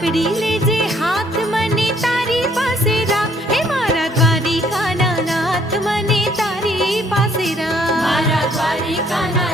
પકડી લેજે હાથ મને તારી પાસે રાખ, હે મારા દ્વારિકાના નાથ મને તારી પાસે રાખ, મારા દ્વારિકાના